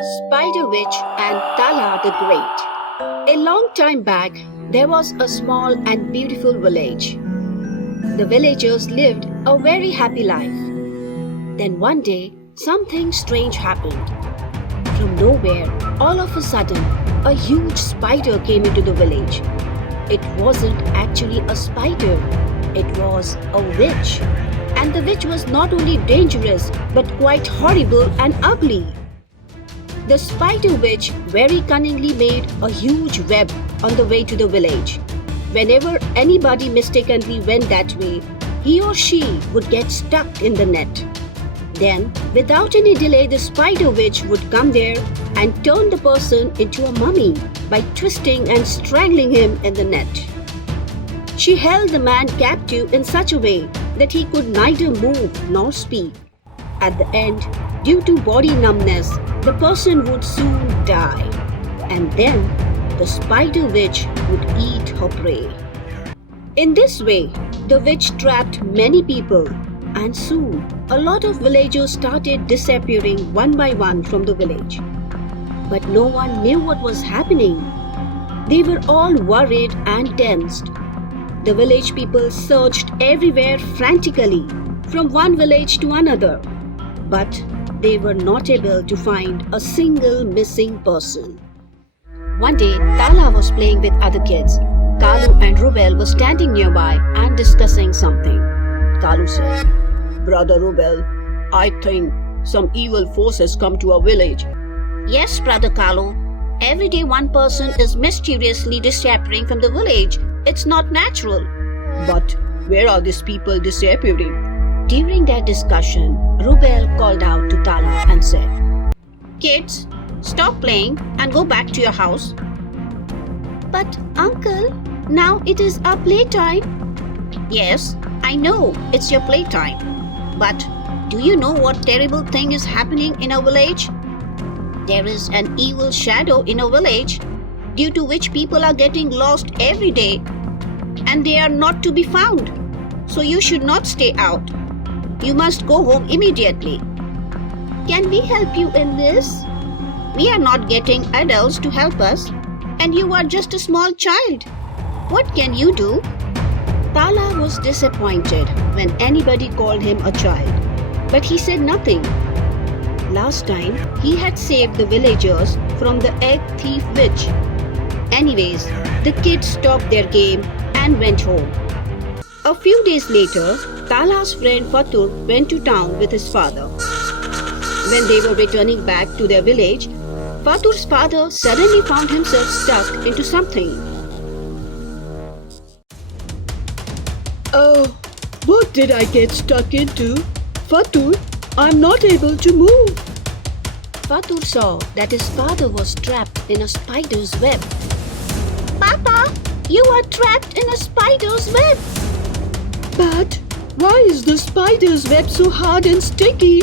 Spider Witch and Talha the Great. A long time back, there was a small and beautiful village. The villagers lived a very happy life. Then one day, something strange happened. From nowhere, all of a sudden, a huge spider came into the village. It wasn't actually a spider, it was a witch. And the witch was not only dangerous, but quite horrible and ugly. The spider witch very cunningly made a huge web on the way to the village. Whenever anybody mistakenly went that way, he or she would get stuck in the net. Then, without any delay, the spider witch would come there and turn the person into a mummy by twisting and strangling him in the net. She held the man captive in such a way that he could neither move nor speak. At the end, due to body numbness, the person would soon die. And then, the spider witch would eat her prey. In this way, the witch trapped many people, and soon a lot of villagers started disappearing one by one from the village. But no one knew what was happening. They were all worried and tensed. The village people searched everywhere frantically, from one village to another. But they were not able to find a single missing person. One day, Talha was playing with other kids. Kalu and Rubel were standing nearby and discussing something. Kalu said, "Brother Rubel, I think some evil force has come to our village." "Yes, Brother Kalu. Every day one person is mysteriously disappearing from the village. It's not natural." "But where are these people disappearing?" During that discussion, Rubel called out to Talha and said, "Kids, stop playing and go back to your house." "But uncle, now it is our playtime." "Yes, I know it's your playtime. But do you know what terrible thing is happening in our village? There is an evil shadow in our village, due to which people are getting lost every day, and they are not to be found. So you should not stay out. You must go home immediately." "Can we help you in this?" "We are not getting adults to help us, and you are just a small child. What can you do?" Talha was disappointed when anybody called him a child, but he said nothing. Last time, he had saved the villagers from the egg thief witch. Anyways, the kids stopped their game and went home. A few days later, Talha's friend Fatur went to town with his father. When they were returning back to their village, Fatur's father suddenly found himself stuck into something. "Oh, what did I get stuck into? Fatur, I'm not able to move." Fatur saw that his father was trapped in a spider's web. "Papa, you are trapped in a spider's web." "But why is the spider's web so hard and sticky?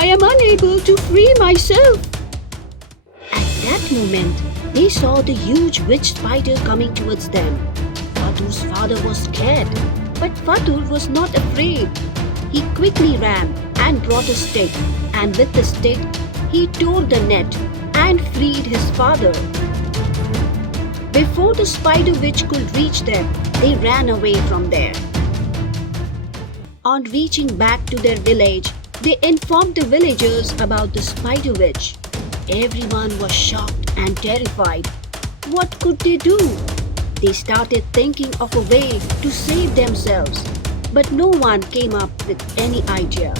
I am unable to free myself." At that moment, they saw the huge witch spider coming towards them. Fatur's father was scared, but Fatur was not afraid. He quickly ran and brought a stick, and with the stick, he tore the net and freed his father. Before the spider witch could reach them, they ran away from there. On reaching back to their village, they informed the villagers about the spider witch. Everyone was shocked and terrified. What could they do? They started thinking of a way to save themselves, but no one came up with any idea.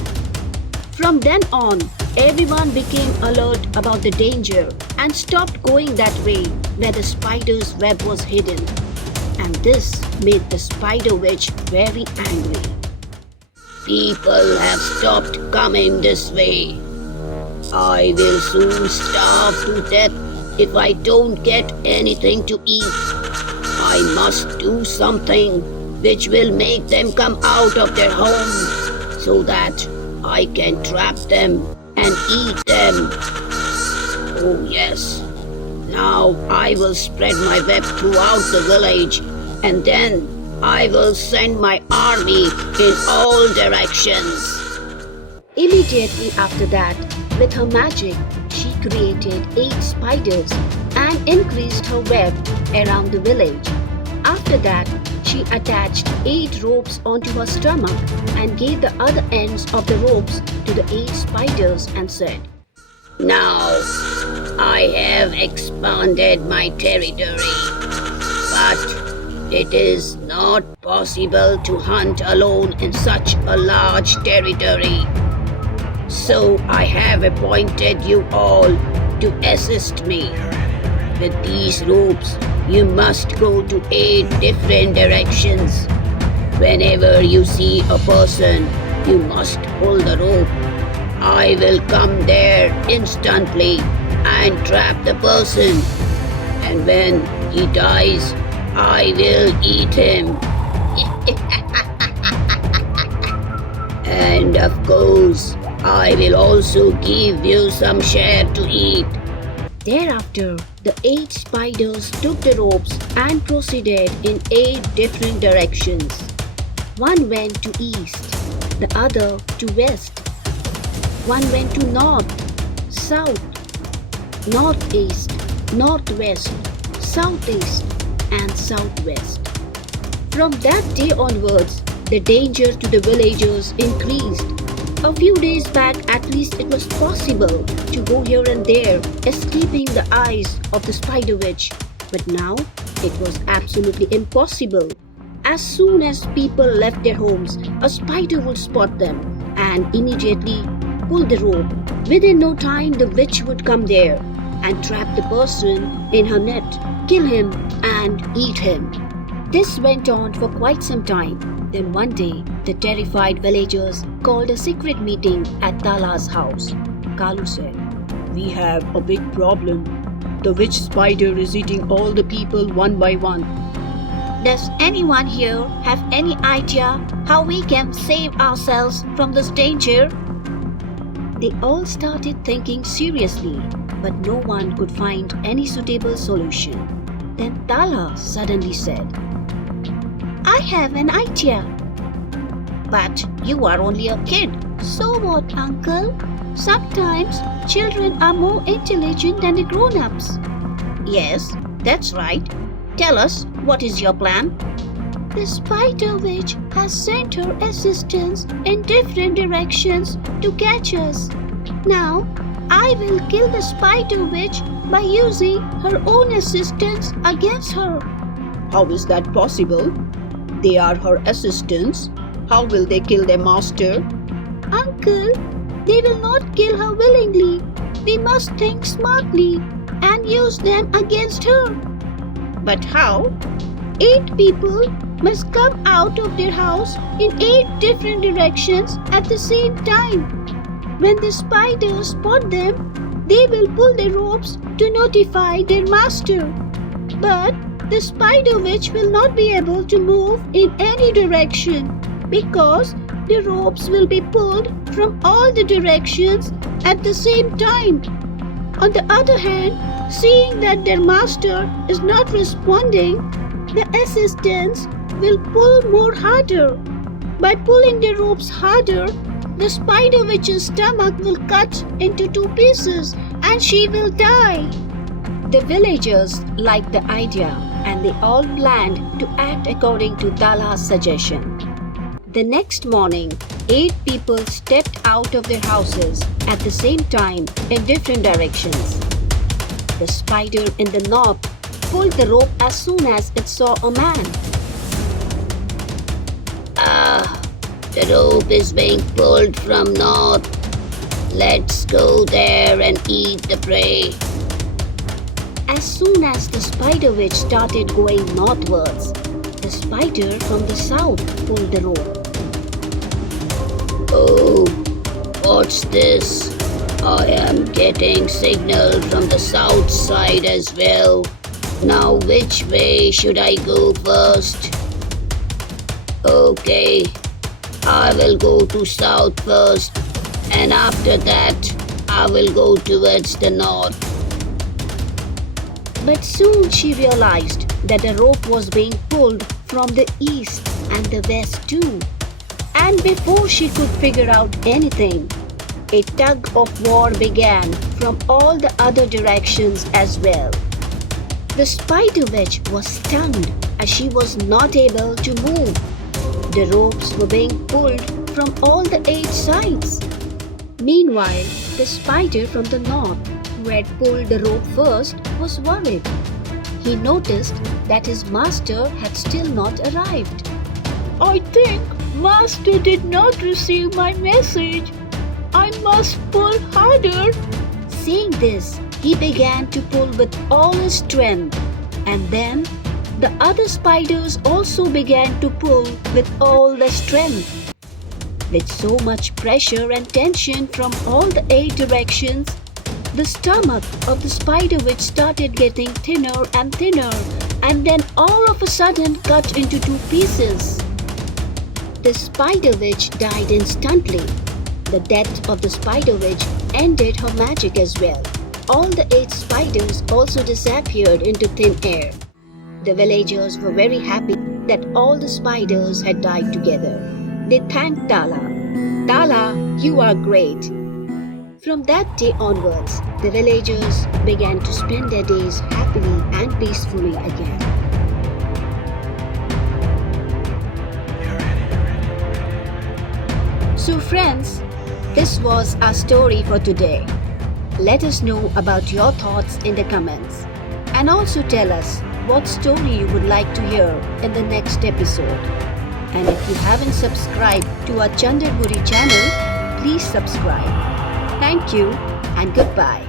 From then on, everyone became alert about the danger and stopped going that way where the spider's web was hidden. And this made the spider witch very angry. "People have stopped coming this way. I will soon starve to death if I don't get anything to eat. I must do something which will make them come out of their home so that I can trap them and eat them. Oh yes, now I will spread my web throughout the village, and then I will send my army in all directions." Immediately after that, with her magic, she created 8 spiders and increased her web around the village. After that, she attached 8 ropes onto her stomach and gave the other ends of the ropes to the 8 spiders and said, Now I have expanded my territory, but it is not possible to hunt alone in such a large territory. So I have appointed you all to assist me. With these ropes, you must go to 8 different directions. Whenever you see a person, you must pull the rope. I will come there instantly and trap the person. And when he dies, I will eat him. And of course, I will also give you some share to eat. Thereafter, the 8 spiders took the ropes and proceeded in 8 different directions. One went to east, the other to west. One went to north, south, northeast, northwest, southeast, and southwest. From that day onwards, the danger to the villagers increased. A few days back, at least it was possible to go here and there, escaping the eyes of the spider witch. But now, it was absolutely impossible. As soon as people left their homes, a spider would spot them and immediately pull the rope. Within no time, the witch would come there and trap the person in her net, kill him and eat him. This went on for quite some time. Then one day, the terrified villagers called a secret meeting at Talha's house. Kalu said, We have a big problem. The witch spider is eating all the people one by one. Does anyone here have any idea how we can save ourselves from this danger? They all started thinking seriously, but no one could find any suitable solution. Then Talha suddenly said, I have an idea. But you are only a kid. So what, uncle? Sometimes children are more intelligent than the grown-ups. Yes, that's right. Tell us, what is your plan? The spider witch has sent her assistants in different directions to catch us. Now, I will kill the spider witch by using her own assistants against her. How is that possible? They are her assistants. How will they kill their master? Uncle, they will not kill her willingly. We must think smartly and use them against her. But how? 8 people must come out of their house in 8 different directions at the same time. When the spiders spot them, they will pull the ropes to notify their master. But the spider witch will not be able to move in any direction because the ropes will be pulled from all the directions at the same time. On the other hand, seeing that their master is not responding, the assistants will pull more harder. By pulling the ropes harder, the spider witch's stomach will cut into 2 pieces and she will die. The villagers liked the idea and they all planned to act according to Talha's suggestion. The next morning, 8 people stepped out of their houses at the same time in different directions. The spider in the north pulled the rope as soon as it saw a man. The rope is being pulled from north. Let's go there and eat the prey. As soon as the spider witch started going northwards, the spider from the south pulled the rope. Oh, what's this? I am getting signal from the south side as well. Now which way should I go first? Okay, I will go to south first and after that I will go towards the north. But soon she realized that the rope was being pulled from the east and the west too. And before she could figure out anything, A tug of war began from all the other directions as well. The spider witch was stunned as she was not able to move. The ropes were being pulled from all the 8 sides. Meanwhile, the spider from the north, who had pulled the rope first, was worried. He noticed that his master had still not arrived. I think Master did not receive my message. I must pull harder. Seeing this, he began to pull with all his strength, and then the other spiders also began to pull with all their strength. With so much pressure and tension from all the 8 directions, the stomach of the spider witch started getting thinner and thinner, and then all of a sudden cut into 2 pieces. The spider witch died instantly. The death of the spider witch ended her magic as well. All the 8 spiders also disappeared into thin air. The villagers were very happy that all the spiders had died together. They thanked Talha. Talha, you are great. From that day onwards, the villagers began to spend their days happily and peacefully again. So friends, this was our story for today. Let us know about your thoughts in the comments, and also tell us what story you would like to hear in the next episode. And if you haven't subscribed to our Chander Buri channel, please subscribe. Thank you and goodbye.